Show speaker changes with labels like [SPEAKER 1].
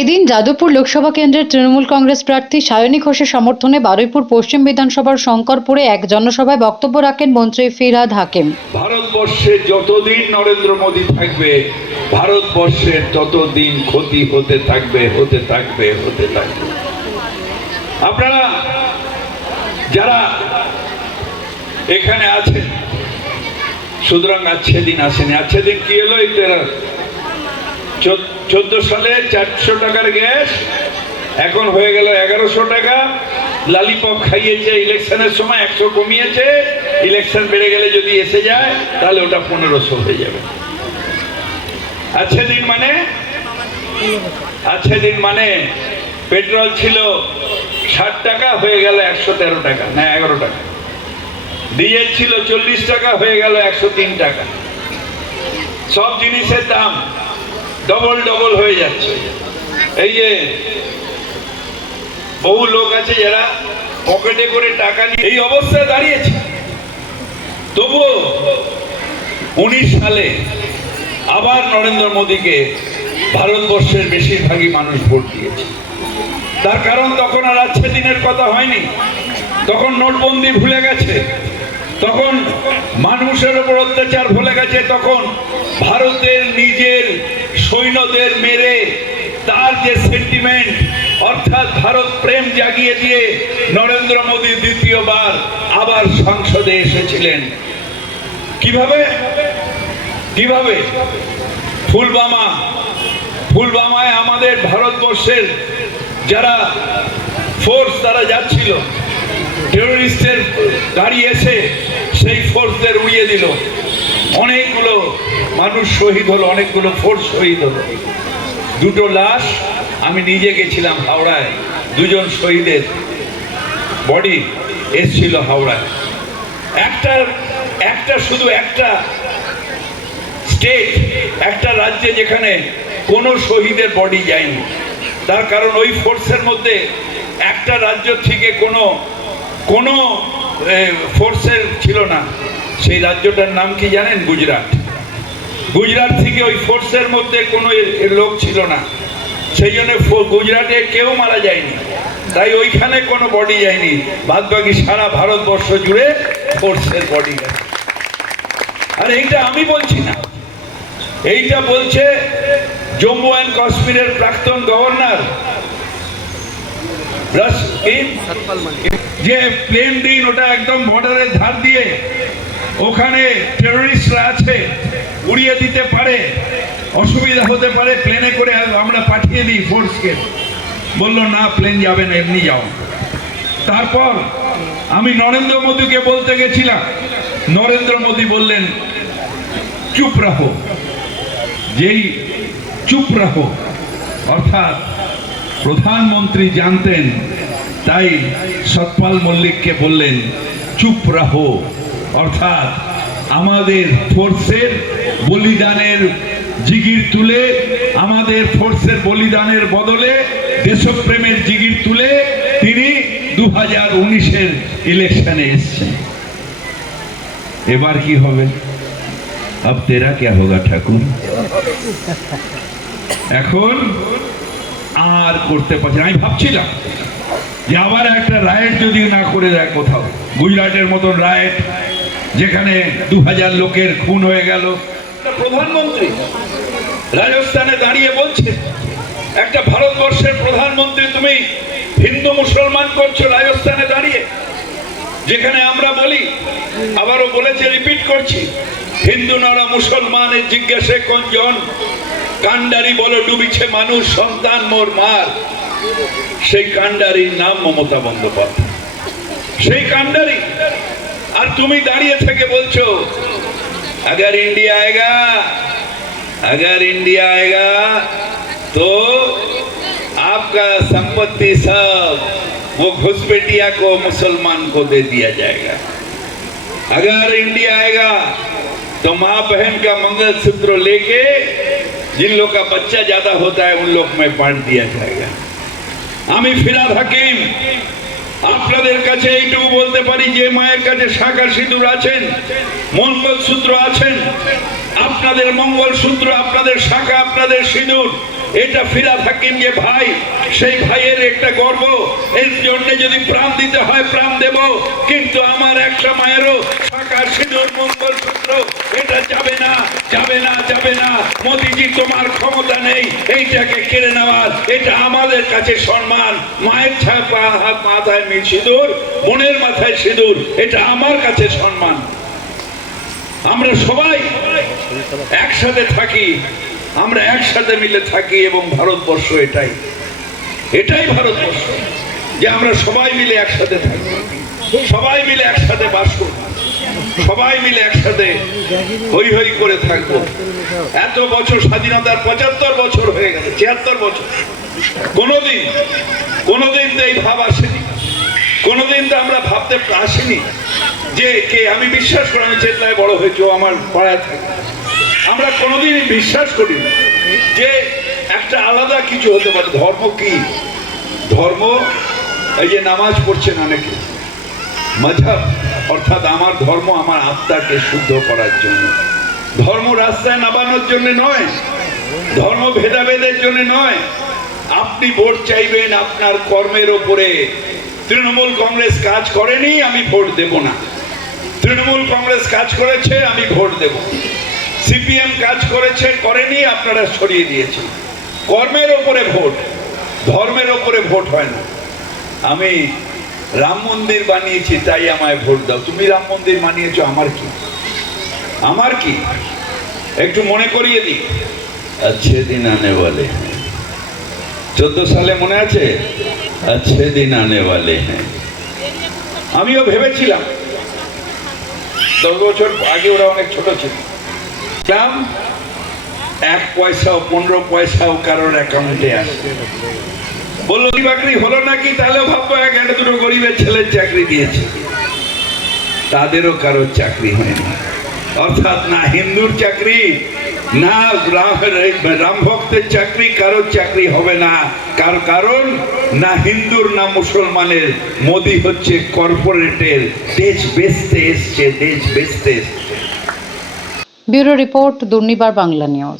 [SPEAKER 1] এদিন যাদবপুর লোকসভা কেন্দ্রের তৃণমূল কংগ্রেস প্রার্থী সায়নী ঘোষের সমর্থনে বারুইপুর পশ্চিম বিধানসভার শঙ্করপুরে এক জনসভায় বক্তব্য রাখেন মন্ত্রী ফিরহাদ হাকিম।
[SPEAKER 2] ভারতবর্ষে যতদিন নরেন্দ্র মোদী থাকবে, ভারতবর্ষের ততদিন ক্ষতি হতে থাকবে হতে থাকবে হতে থাকবে। আপনারা যারা এখানে আছেন, সুতরাং আজকে দিন আসেনি। আজকে দিন কি হলো এটা চোদ্দ সালে চারশো টাকার গ্যাস, এখন হয়ে গেল এগারোশো টাকা। লালিপপ খাইয়েছে ইলেকশনের সময়, একশো কমিয়েছে। ইলেকশন বেড়ে গেলে যদি এসে যায়, তাহলে ওটা পনেরোশো হয়ে যাবে। আছে দিন মানে? আছে দিন মানে পেট্রোল ছিল ষাট টাকা, হয়ে গেল একশো তেরো টাকা, না, এগারো টাকা। ডিজেল ছিল চল্লিশ টাকা, হয়ে গেল একশো তিন টাকা। সব জিনিসের দাম ডবল ডবল হয়ে যাচ্ছে। এই যে বহু লোক আছে যারা পকেটে করে টাকা নিয়ে এই অবস্থায় দাঁড়িয়েছে। তবুও উনিশ সালে আবার নরেন্দ্র মোদীকে ভারতবর্ষের বেশিরভাগই মানুষ ভোট দিয়েছে। তার কারণ তখন আর আজকে দিনের কথা হয়নি। তখন নোটবন্দি ভুলে গেছে। তখন মানুষের উপর অত্যাচার ভুলে গেছে। তখন ভারতের নিজের সৈন্যদের মেরে তার যে সেন্টিমেন্ট অর্থাৎ ভারত প্রেম জাগিয়ে দিয়ে নরেন্দ্র মোদী দ্বিতীয়বার আবার সংসদে এসেছিলেন। কীভাবে? কীভাবে? ফুলবামা, ফুলবামায় আমাদের ভারতবর্ষের যারা ফোর্স তারা যাচ্ছিল টেরোরিস্টের গাড়ি এসে সেই ফোর্সদের উড়িয়ে দিল। অনেকগুলো মানুষ শহীদ হলো, অনেকগুলো ফোর্স শহীদ হলো। দুটো লাশ, আমি নিজে গেছিলাম হাওড়ায়, দুজন শহীদের বডি এসছিল হাওড়ায়। একটা একটা শুধু একটা স্টেট একটা রাজ্যে যেখানে কোনো শহীদের বডি যায়নি। তার কারণ ওই ফোর্সের মধ্যে একটা রাজ্য থেকে কোনো কোনো ফোর্সের ছিল না। সেই রাজ্যটার নাম কি জানেন? গুজরাট। গুজরাট থেকে ওই ফোর্সের মধ্যে কোনো লোক ছিল না। সেই জন্য গুজরাটে কেউ মারা যায়নি। তাই ওইখানে কোনো বডি যায়নি। বাদ বাকি সারা ভারতবর্ষ জুড়ে ফোর্সের বডি গেছে। আর এইটা আমি বলছি না। এইটা বলছে জম্মু অ্যান্ড কাশ্মীরের প্রাক্তন গভর্নর যে প্লেন দিন ওটা একদম বর্ডারের ধার দিয়ে ওখানে টেরোরিস্টরা আছে, উড়িয়ে দিতে পারে, অসুবিধা হতে পারে প্লেনে করে আমরা পাঠিয়ে দিই ফোর্সকে বলল, না প্লেন যাবে না, এমনি যাও। তারপর আমি নরেন্দ্র মোদীকে বলতে গেছিলাম। নরেন্দ্র মোদী বললেন, চুপ রাখো যেই চুপ রাখো অর্থাৎ প্রধানমন্ত্রী জানতেন, তাই সতপাল মল্লিককে বললেন, চুপ রাখো অর্থাৎ আমাদের ফোর্সের বলিদানের জিগির তুলে, আমাদের ফোর্সের বলিদানের বদলে দেশপ্রেমের জিগির তুলে তিনি দু হাজার উনিশের ইলেকশনে এসছেন। এবার কি হবে? আব তেরা কে হোগা ঠাকুর? এখন আর করতে পারছি আমি ভাবছিলাম যে আবার একটা রায়েট যদি না করে দেয় কোথাও, গুজরাটের মতন রায়েট যেখানে দু হাজার লোকের খুন হয়ে গেল। প্রধানমন্ত্রী রাজস্থানে দাঁড়িয়ে বলছে, একটা ভারতবর্ষের প্রধানমন্ত্রী তুমি হিন্দু মুসলমান করছ রাজস্থানে দাঁড়িয়ে। যেখানে আমরা বলি, আবারও বলেছে রিপিট করছি, হিন্দু নরা মুসলমানের জিজ্ঞাসে কোনজন কান্ডারি বলো, ডুবিছে মানুষ, সন্তান, মোর মার। সেই কান্ডারির নাম মমতা বন্দ্যোপাধ্যায়। সেই কান্ডারি আর তুমি দাঁড়িয়ে থেকে বলছো अगर इंडिया आएगा अगर इंडिया आएगा तो आपका संपत्ति सब वो घुसपैठिया को मुसलमान को दे दिया जाएगा अगर इंडिया आएगा तो माँ बहन का मंगलसूत्र लेके जिन लोग का बच्चा ज्यादा होता है उन लोग में बांट दिया जाएगा আমি ফিরাদ হাকিম আপনাদের কাছে এইটুকু বলতে পারি, যে মায়ের কাছে শাখা সিঁদুর আছেন, মঙ্গলসূত্র আছেন, আপনাদের মঙ্গলসূত্র, আপনাদের শাখা, আপনাদের সিঁদুর, এটা ফিরা থাকেন যে ভাই, সেই ভাইয়ের একটা গর্ব। এর জন্য যদি প্রাণ দিতে হয়, প্রাণ দেব, কিন্তু আমার একটা মায়েরও শাখা সিঁদুর মঙ্গল সূত্র এটা যাবে যাবে না যাবে না। মোদিজি, তোমার ক্ষমতা নেই, এইটাকে কেড়ে নেওয়ার। এটা আমাদের কাছে সম্মান। মায়ের ছাপা হাত মাথায় মিল সিঁদুর, বোনের মাথায় সিঁদুর, এটা আমার কাছে সম্মান। আমরা সবাই একসাথে থাকি, আমরা একসাথে মিলে থাকি এবং ভারতবর্ষ এটাই। এটাই ভারতবর্ষ, যে আমরা সবাই মিলে একসাথে থাকি। সবাই মিলে একসাথে বাস করব। সবাই মিলে একসাথে হই হই করে থাকব। এত বছর স্বাধীনতার পঁচাত্তর বছর হয়ে গেল, ছিয়াত্তর বছর। কোনোদিন কোনোদিন তো এই ভাব আসেনি। কোনোদিন তো আমরা ভাবতে আসিনি যে কে, আমি বিশ্বাস করি আমি চেতলায় বড় হয়েছে আমার পাড়ায় থাকে আমরা কোনোদিনই বিশ্বাস করি যে একটা আলাদা কিছু হতে পারে। ধর্ম কি? ধর্ম, এই যে নামাজ পড়ছেন অনেকে মজহব অর্থাৎ আমার ধর্ম আমার আত্মাকে শুদ্ধ করার জন্য। ধর্ম রাস্তায় নামানোর জন্য নয়, ধর্ম ভেদাভেদের জন্য নয়। আপনি ভোট চাইবেন আপনার কর্মের ওপরে। তৃণমূল কংগ্রেস কাজ করেনি, আমি ভোট দেব না। তৃণমূল কংগ্রেস কাজ করেছে, আমি ভোট দেব। সিপিএম কাজ করেছে, করেনি, আপনারা সরিয়ে দিয়েছেন। কর্মের ওপরে ভোট, ধর্মের ওপরে ভোট হয় না। আমি রাম মন্দির বানিয়েছি, তাই আমায় ভোট দাও। তুমি রাম মন্দির বানিয়েছ, আমার কি? আমার কি? একটু মনে করিয়ে দিই। আচ্ছে দিন আনে বলে। চোদ্দ সালে মনে আছে? আচ্ছে দিন আনে বলে। হ্যাঁ আমিও ভেবেছিলাম। দশ বছর আগে ওরা অনেক ছোট ছিল। এক পয়সাও, পনেরো পয়সাও কারোর অ্যাকাউন্টে আসে। বলল, কি বাকরি হলো নাকি? তাহলেও ভাববো এক একটা দুটো গরিবের ছেলের চাকরি দিয়েছে। তাদেরও কারোর চাকরি হয়নি। অর্থাৎ না হিন্দুর চাকরি, না রাম- ভক্তের চাকরি, কারোর চাকরি হবে না। কার কারণ? না হিন্দুর, না মুসলমানের। মোদি হচ্ছে কর্পোরেটের। দেশ বেচতে এসছে, দেশ বেচতে
[SPEAKER 1] bureau report, Durnibar Bangla news.